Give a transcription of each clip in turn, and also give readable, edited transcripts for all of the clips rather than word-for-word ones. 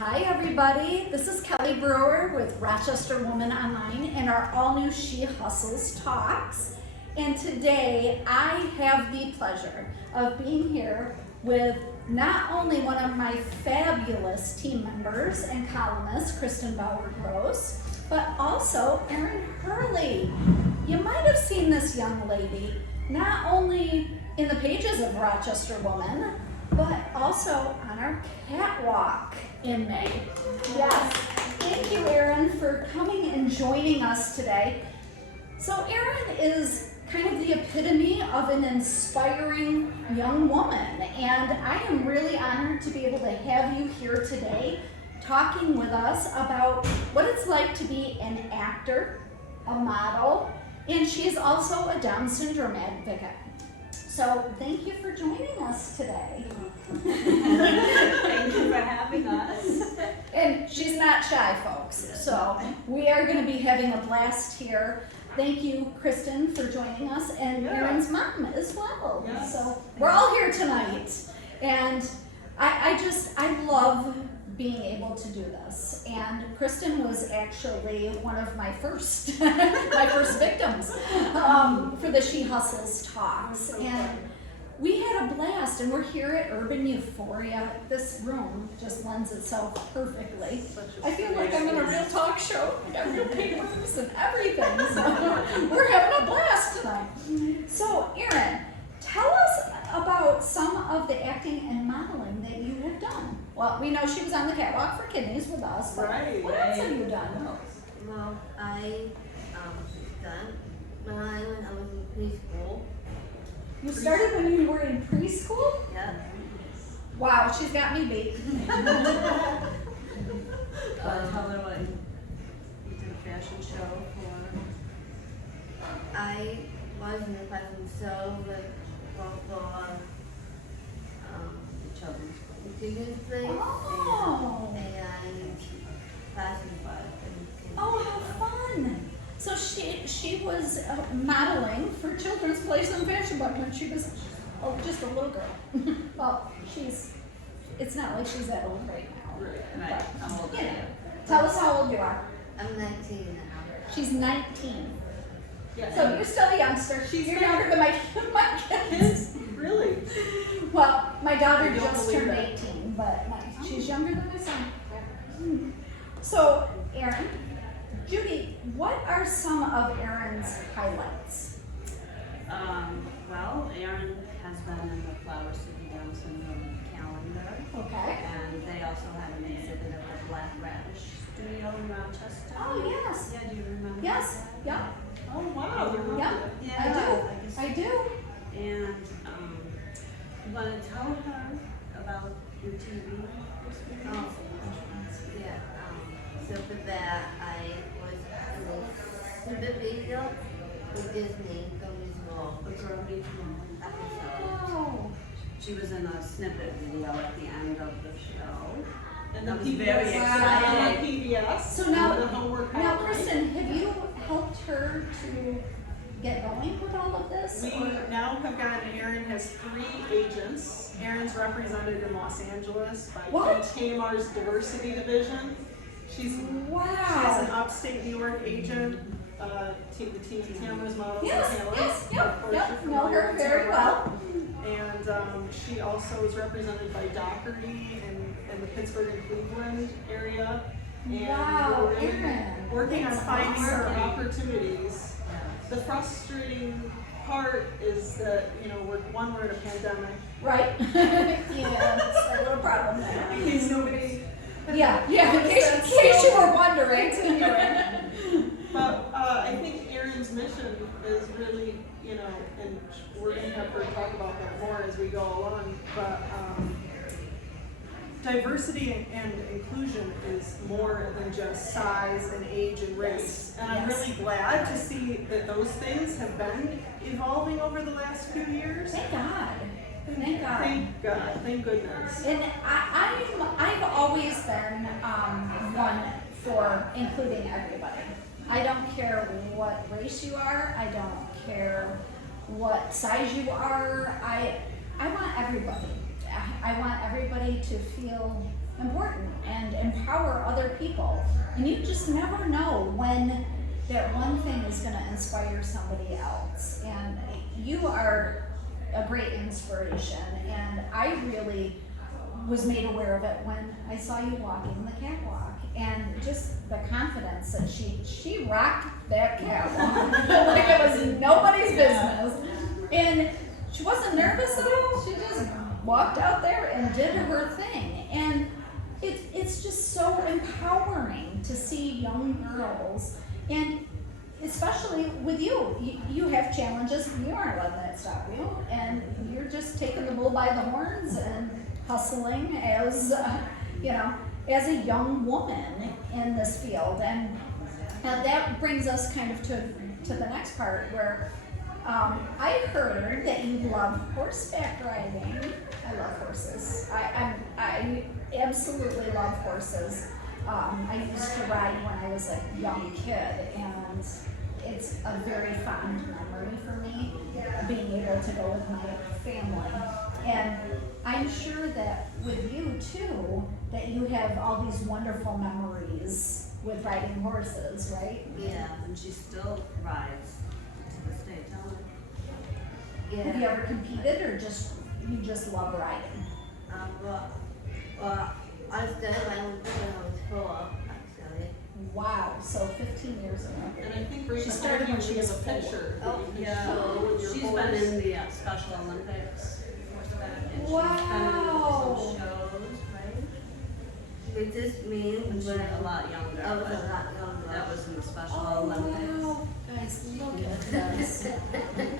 Hi everybody, this is Kelly Brewer with Rochester Woman Online and our all-new She Hustles Talks. And today I have the pleasure of being here with not only one of my fabulous team members and columnists, Kristen Bauer-Gross, but also Erin Hurley. You might have seen this young lady not only in the pages of Rochester Woman, but also on our catwalk in May. Yes, thank you Erin for coming and joining us today. So Erin is kind of the epitome of an inspiring young woman, and I am really honored to be able to have you here today talking with us about what it's like to be an actor, a model, and she is also a Down syndrome advocate. So thank you for joining us today. Thank you for having us. And she's not shy, folks, so we are going to be having a blast here. Thank you, Kristen, for joining us, and Erin's mom as well. Yes. So we're all here tonight, and I love being able to do this. And Kristen was actually one of my first victims for the She Hustles Talks, and we had a blast. And we're here at Urban Euphoria. This room just lends itself perfectly. I feel like I'm in a real talk show. I got real papers and everything. So we're having a blast tonight. So Erin, tell us about some of the acting and modeling that you have done. Well, we know she was on the catwalk for Kidneys with us, but what else have you done? Well, I done when I was in preschool. You started when you were in preschool? Yeah. Wow, she's got me beat. Tell her what you did a fashion show for. I was in the fashion show with both the children's place Oh. and fashion fun. Oh, how fun! So she was modeling for Children's Place and Fashion Bug when she was just a little girl. Well, it's not like she's that old right now. Right. I'm old. Yeah. Tell us how old you are. I'm 19 now. She's 19. Yeah. So you're still a youngster. You're younger than my kids. Really? Well, my daughter I don't just believe turned that. 18, but she's younger than my son. So, Erin, Judy, what are some of Erin's highlights? Well, Erin has been in the Flower City Down syndrome calendar, Okay. and they also have an exhibit of the Black Radish Studio in Rochester. Oh, yes. Yeah, do you remember? Yes. that? Yeah. Oh, wow. You Yeah. remember that. Yeah, I do. guess- I do. And you want to tell her about your TV experience? Yeah, so for that, I was in the super video with Disney Gummy Small The Girl Needs More. episode. Oh. She was in a snippet video at the end of the show. And That the was very PBS. exciting. PBS. So now- the homework. Now, outline. Kristen, have you helped her to get going with all of this? We or- now have gotten, Erin has 3 agents. Erin's represented in Los Angeles by What? Tamar's Diversity Division. She's Wow. an upstate New York agent. The team Tamara's models Yes, and yes, Of yep, course, yep, you're know familiar her with very Tamara. well. And she also is represented by Doherty in the Pittsburgh and Cleveland area. And Wow, we're really Erin, working on that's finding her awesome. opportunities. The frustrating part is that, we're in a pandemic. Right? Yeah, it's a little problem there. In case nobody. Yeah, in case you were wondering. But I think Erin's mission is really, and we're going to have her talk about that more as we go along, but diversity and inclusion is more than just size and age and race. And I'm really glad to see that those things have been evolving over the last few years. Thank God. Thank God. Thank God, thank goodness. And I've always been one for including everybody. I don't care what race you are. I don't care what size you are. I want everybody. I want everybody to feel important and empower other people. And you just never know when that one thing is going to inspire somebody else. And you are a great inspiration, and I really was made aware of it when I saw you walking the catwalk, and just the confidence that she rocked that catwalk like it was nobody's business, and she wasn't nervous at all. She just walked out there and did her thing, and it's just so empowering to see young girls, and especially with you. You have challenges, you aren't letting that stop you, and you're just taking the bull by the horns and hustling as, as a young woman in this field. And that brings us kind of to the next part where I heard that you love horseback riding. I love horses. I absolutely love horses. I used to ride when I was a young kid, and it's a very fond memory for me, being able to go with my family. And I'm sure that with you too, that you have all these wonderful memories with riding horses, right? Yeah. And she still rides to this day, tell her. Have you Yeah. ever competed, or you just love riding? Well, I started when I was 4, actually. Wow, so 15 years ago. And I think right She behind started you, when she we have was a 4. picture that Oh, you can Yeah, show with your she's horse. been in the Special Olympics horseback, and Wow. she's been in some shows, right? It just means When she when was a lot younger. I was but a lot younger. That was in the Special Oh, Olympics. wow. Guys, look at this.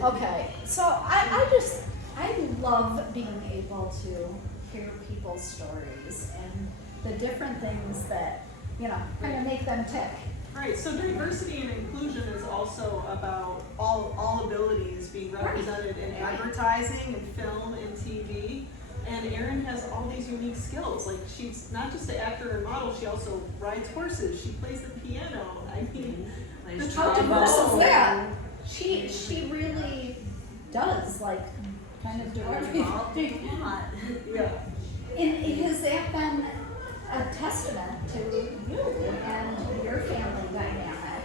Okay, so I love being able to hear people's stories and the different things that, kind of make them tick. Right, so diversity and inclusion is also about all abilities being represented in advertising and film and TV. And Erin has all these unique skills. Like, she's not just an actor and model, she also rides horses, she plays the piano. I mean, Plays How trombone. diverse is that? She really does, like, kind of do everything. A lot. yeah. And has that been a testament to you and your family dynamic?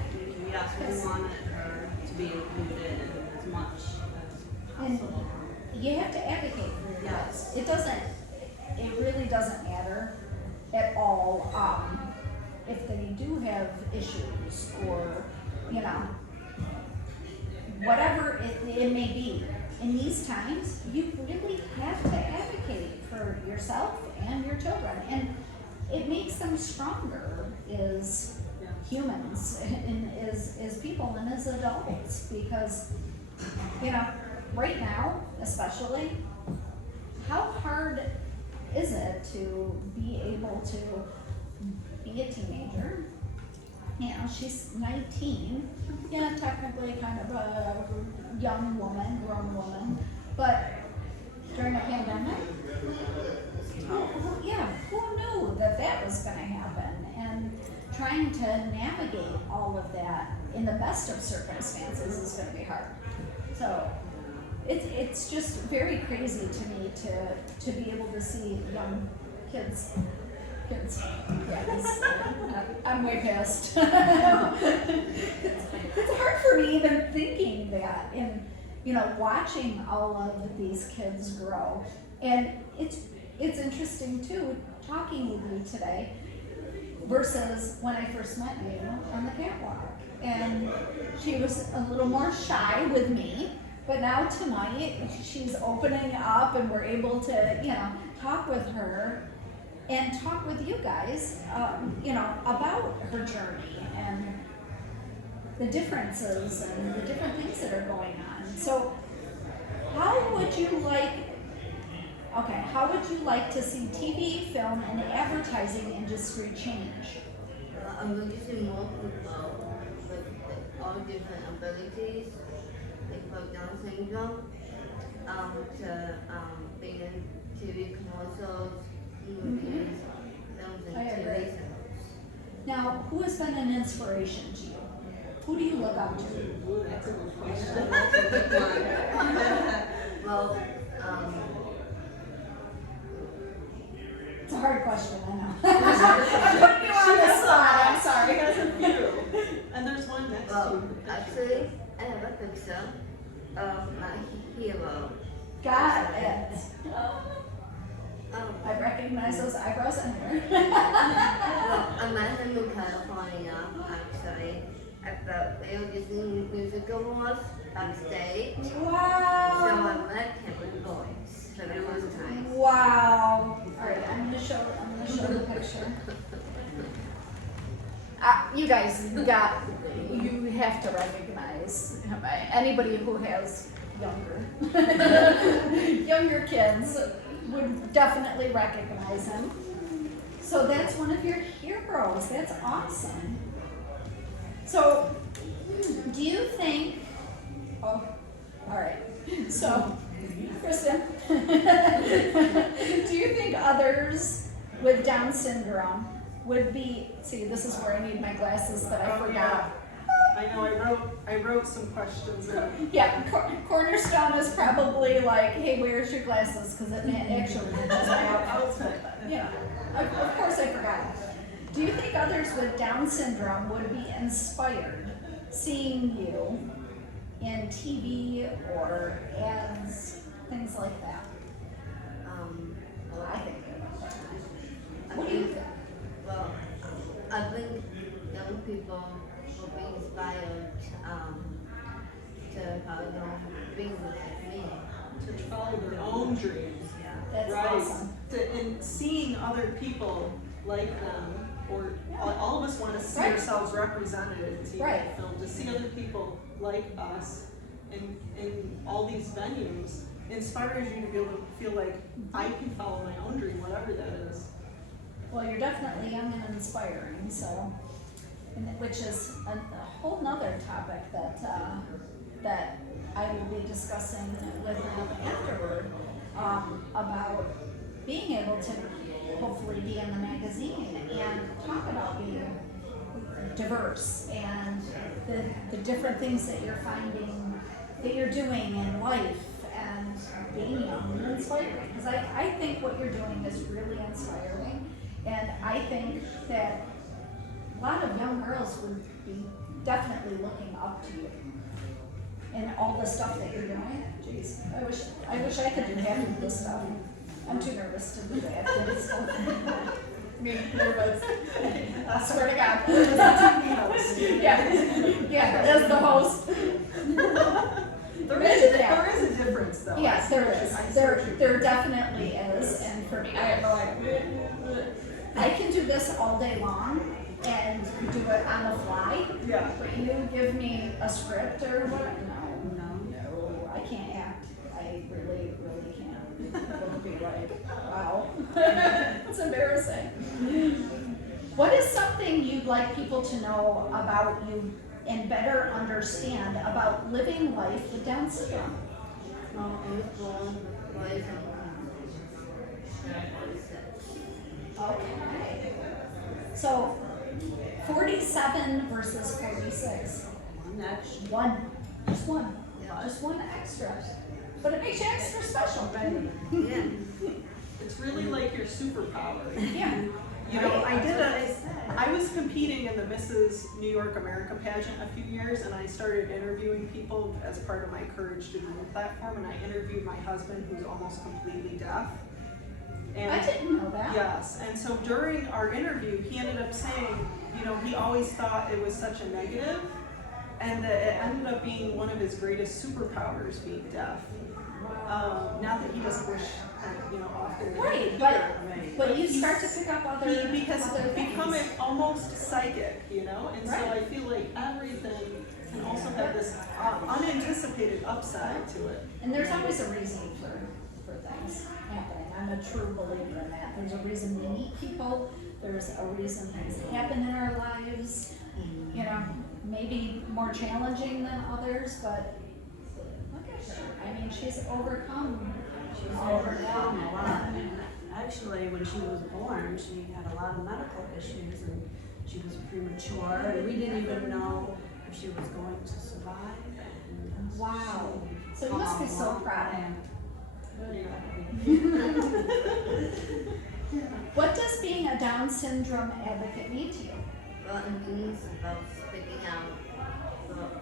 Yes, we wanted her to be included in as much as And possible. you have to advocate for your Yes. kids. It really doesn't matter at all, if they do have issues or, whatever it may be. In these times, you really have to advocate for yourself and your children, and it makes them stronger as Yeah. humans and as people and as adults, because right now especially, how hard is it to be able to be a teenager? She's 19, technically kind of a young woman, grown woman, but during a pandemic, who knew that was gonna happen? And trying to navigate all of that in the best of circumstances is gonna be hard. So it's just very crazy to me to be able to see young kids. I'm way past. It's hard for me even thinking that, and watching all of these kids grow. And it's interesting too, talking with you today versus when I first met you on the catwalk. And she was a little more shy with me, but now tonight she's opening up, and we're able to talk with her and talk with you guys, about her journey and the differences and the different things that are going on. So how would you like to see TV, film, and advertising industry change? I'm going to see more people with all different abilities, like for Down syndrome, to be in TV commercials, movies, films, and I TV agree. shows. Now, who has been an inspiration to you? Who do you look up to? Ooh, that's a good question. That's a good one. Well, It's a hard question, I know. picture of my hero. Got it. Um, I recognize those eyebrows anywhere. well, I met him in California, actually, at the Walt Disney Music Awards backstage. So Wow. I met him in voice for the first time. Wow. All right, I'm gonna show the picture. You guys you have to recognize him. Anybody who has younger kids would definitely recognize him. So that's one of your heroes. That's awesome. So, do you think? Oh, all right. So, Kristen, do you think others with Down syndrome would be? See, this is where I need my glasses that I forgot. I know, I wrote some questions in. Yeah, Cornerstone is probably like, hey, where's your glasses? Because it actually matches my outfit. But, yeah, of course I forgot. Do you think others with Down syndrome would be inspired seeing you in TV or ads, things like that? Well, I think they would. What do you think? Well, I think young people will be inspired to have their own dreams like me. To follow their own dreams. That's Right. awesome. And seeing other people like them, or all of us want to see Right. ourselves represented in TV Right. and film. To see other people like us in all these venues inspires you to be able to feel like I can follow my own dream, whatever that is. Well, you're definitely young and inspiring, so, which is a whole nother topic that I will be discussing with them afterward, about being able to hopefully be in the magazine and talk about being diverse and the different things that you're finding that you're doing in life and being young and inspiring. Because I think what you're doing is really inspiring, and I think that a lot of young girls would be definitely looking up to you and all the stuff that you're doing. Jeez, I wish I could do half of this stuff. I'm too nervous to do that. Me nervous. I swear to God. Yeah, as the host. There is a difference though. Yes, there is. There definitely is. And for me, I have no idea. I can do this all day long and do it on the fly. Yeah. But you give me a script or what? No, I can't act. I really can't. It would be like, wow. It's embarrassing. What is something you'd like people to know about you and better understand about living life with Down syndrome? Well, I was born with boys and 46. Okay. So 47 versus 46. Next. One. Just one. Yeah. Just one extra. But it makes you extra special, right? Yeah. It's really like your superpower. Yeah. You know, Right. I was competing in the Mrs. New York America pageant a few years, and I started interviewing people as part of my Courage to Dream platform, and I interviewed my husband, who's almost completely deaf. And I didn't know that. yes, and so during our interview, he ended up saying, you know, he always thought it was such a negative, and that it ended up being one of his greatest superpowers, being deaf. Not that he doesn't wish, you know, often. Right, but you start to pick up other He has other become things. almost psychic, you know, and so Right. I feel like everything can also have this unanticipated upside to it. And there's always a reason for things happening. I'm a true believer in that. There's a reason we meet people. There's a reason things happen in our lives. You know, maybe more challenging than others, but look at her. I mean, she's overcome. Overcome a lot. Actually, when she was born, she had a lot of medical issues and she was premature and we didn't even know if she was going to survive. And Wow. So you must be so proud. What does being a Down syndrome advocate mean to you? Well, it means about speaking out for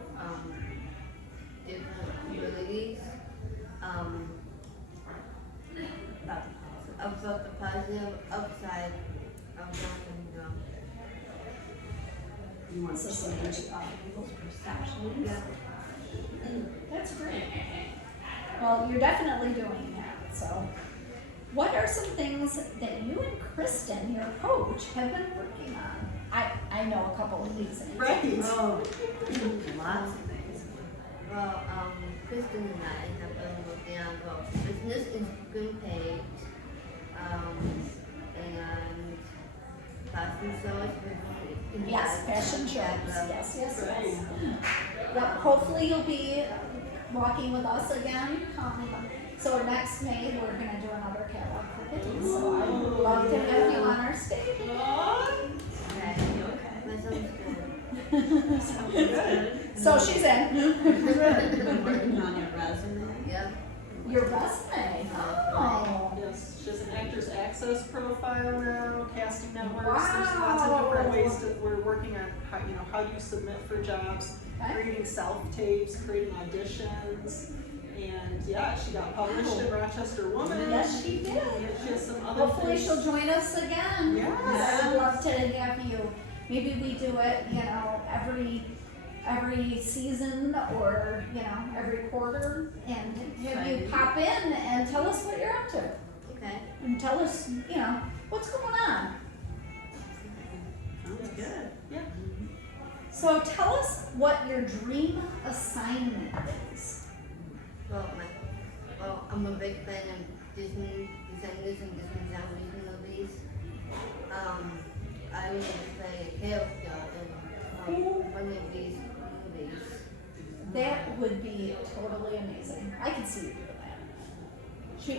different abilities. About the positive upside of Down syndrome. You want to change people's perceptions. Yeah. That's great. Well, you're definitely doing that. So, what are some things that you and Kristen, your coach, have been working on? I know a couple of these things. Right. Oh, lots of things. Well, Kristen and I have been working on both business Instagram page, and fashion shows. Yes, fashion shows. Yes. Right. Yep, hopefully you'll be walking with us again. So next May, we're gonna do another catalog clipping. So I would love to have you on our stage. Okay. Okay. That sounds good. So she's in. Been working on your resume. Yep. Your resume. Oh. Yes, she has an Actors Access profile now, casting networks. Wow. There's lots of different ways that we're working on how do you submit for jobs, Okay. creating self-tapes, creating auditions. And yeah, she got published in Rochester Woman. Yes, she did. She has some other Hopefully things. she'll join us again. Yes. I'd love to have you. Maybe we do it, every season or, every quarter and have you pop in and tell us what you're up to. Okay. And tell us, what's going on. Sounds good. Yeah. So tell us what your dream assignment is. Well, I'm a big fan of Disney designers and Disney animation movies. I would play a character in one of these movies. That would be totally amazing. I could see you doing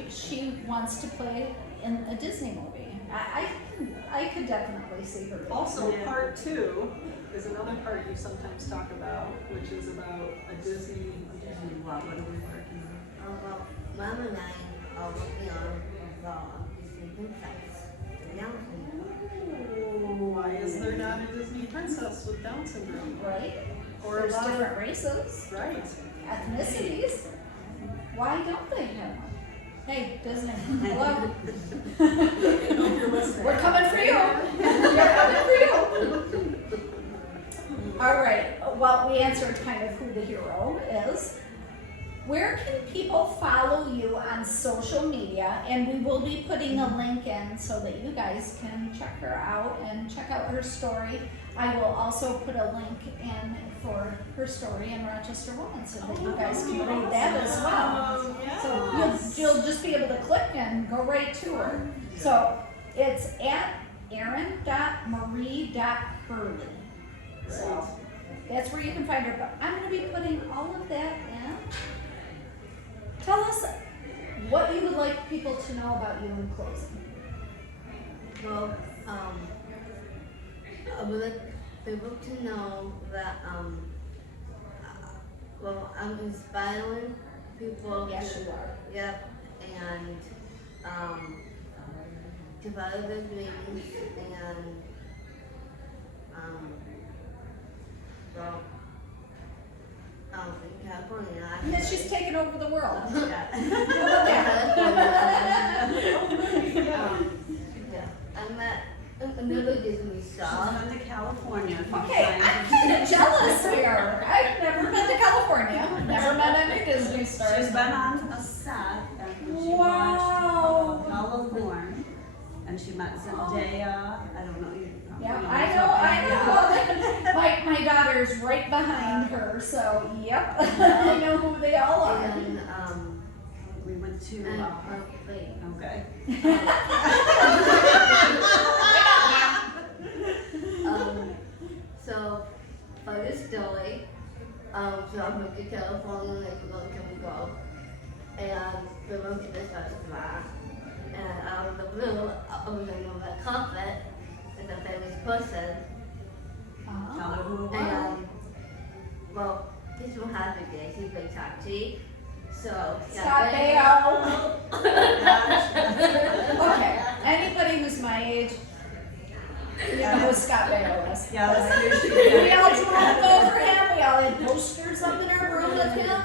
that. She wants to play in a Disney movie. I could definitely see her. Also, part 2 is another part you sometimes talk about, which is about a Disney. What are we working on? Well, Mom and I are working on Disney Princess. Down syndrome. Oh, why is there not a Disney princess with Down syndrome? Right? Or There's a lot of- different races, Right. ethnicities. Why don't they have one? Hey, Disney, hello. We're coming for you. We're coming for you. All right. Well, we answered kind of who the hero is. Where can people follow you on social media? And we will be putting a link in so that you guys can check her out and check out her story. I will also put a link in for her story in Rochester Woman so that you guys can read that as well. So you'll just be able to click and go right to her. So it's at Erin.Marie.Hurley. So that's where you can find her. But I'm going to be putting all of that in. Tell us what you would like people to know about you in closing. Well, I would like people to know that, I'm inspiring people. Yes, you are. Yep, and, to follow their dreams and, in California, And then she's taking over the world. yeah. How about that? Yeah, I'm at another Disney She's star. been to California. Okay, I'm kind of jealous here. I've never been to California. Never met any Disney stars. She's been on a set and she Wow. watched Bella Thorne and she met Zendaya. I don't know you. Yeah, I know. My daughter's right behind her, so yep, I know who they all are. And, We went to, wait. okay. So, for this story, so I moved to California like a long time ago, and we went to this restaurant, and out of the blue, I was on the carpet with a famous person, Tell her who it was. and, well, this will happen today, she's been Chachi, so. Scott Baio. Okay, anybody who's my age, you know who Scott Baio is. Yeah, that's We all drove over him, we all had posters up in our room with him.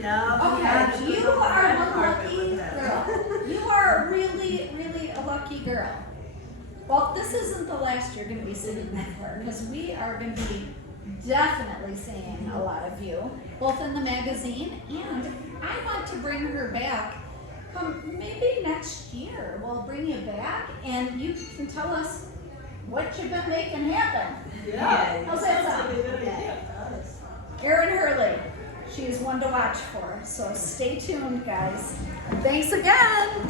Yeah. Okay, you are one lucky girl. You are really, really a lucky girl. Well, this isn't the last you're going to be sitting with her, because we are going to be definitely seeing a lot of you, both in the magazine, and I want to bring her back. Maybe next year we'll bring you back, and you can tell us what you've been making happen. Yeah. How's that Sounds like a sound? good idea. Erin Hurley, she's one to watch for, so stay tuned, guys. And thanks again.